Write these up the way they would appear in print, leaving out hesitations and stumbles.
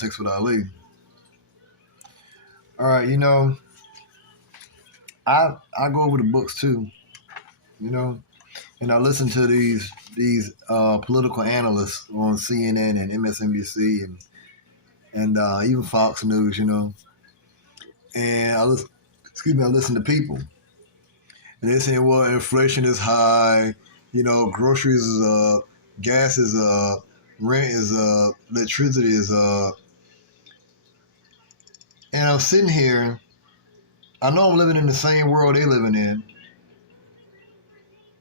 Politics with Ali. All right, you know, I go over the books too, you know, and I listen to these political analysts on CNN and MSNBC and even Fox News, you know, and I listen to people, and they're saying, well, inflation is high, you know, groceries is gas is rent is electricity is and I'm sitting here. I know I'm living in the same world they're living in.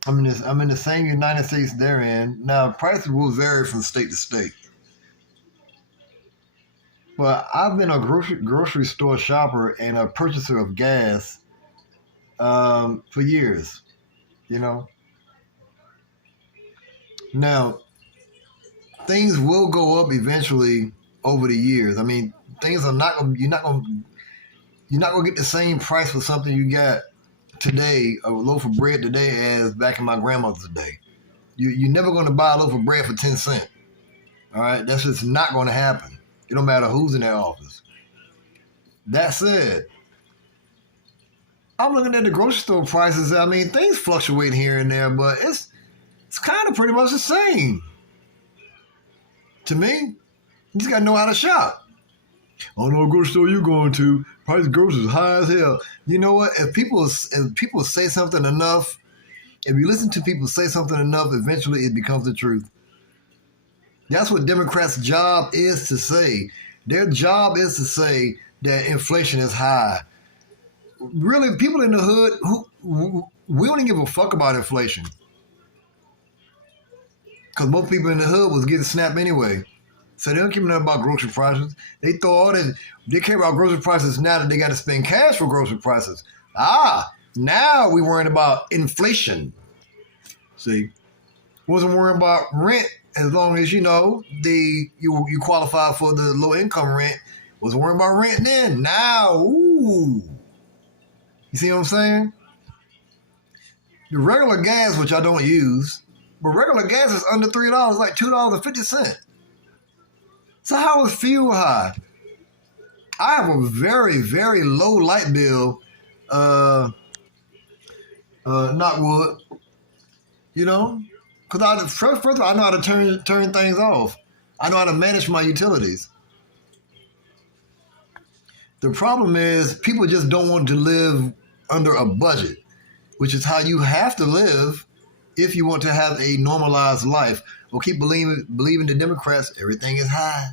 I'm in the same United States they're in. Now prices will vary from state to state. But I've been a grocery store shopper and a purchaser of gas for years. You know. Now things will go up eventually over the years. I mean, things are not gonna, you're not gonna get the same price for something you got today, a loaf of bread today, as back in my grandmother's day. You're never gonna buy a loaf of bread for 10 cents. All right, that's just not gonna happen. It don't matter who's in that office. That said, I'm looking at the grocery store prices. I mean, things fluctuate here and there, but it's kind of pretty much the same. To me, you just gotta know how to shop. I don't know what grocery store you going to. Price of groceries is high as hell. You know what? If people say something enough, if you listen to people say something enough, eventually it becomes the truth. That's what Democrats' job is to say. Their job is to say that inflation is high. Really, people in the hood, we don't even give a fuck about inflation. Because most people in the hood was getting snapped anyway. So they don't care nothing about grocery prices. They throw all that. They care about grocery prices now that they got to spend cash for grocery prices. Now we worrying about inflation. See, wasn't worrying about rent as long as you know you qualify for the low income rent. Wasn't worrying about rent then. Now, ooh, you see what I'm saying? The regular gas, which I don't use, but regular gas is under $3, like $2.50. So how is fuel high? I have a very, very low light bill, not wood, you know? Because first of all, I know how to turn things off. I know how to manage my utilities. The problem is people just don't want to live under a budget, which is how you have to live if you want to have a normalized life. Well, keep believing the Democrats, everything is high.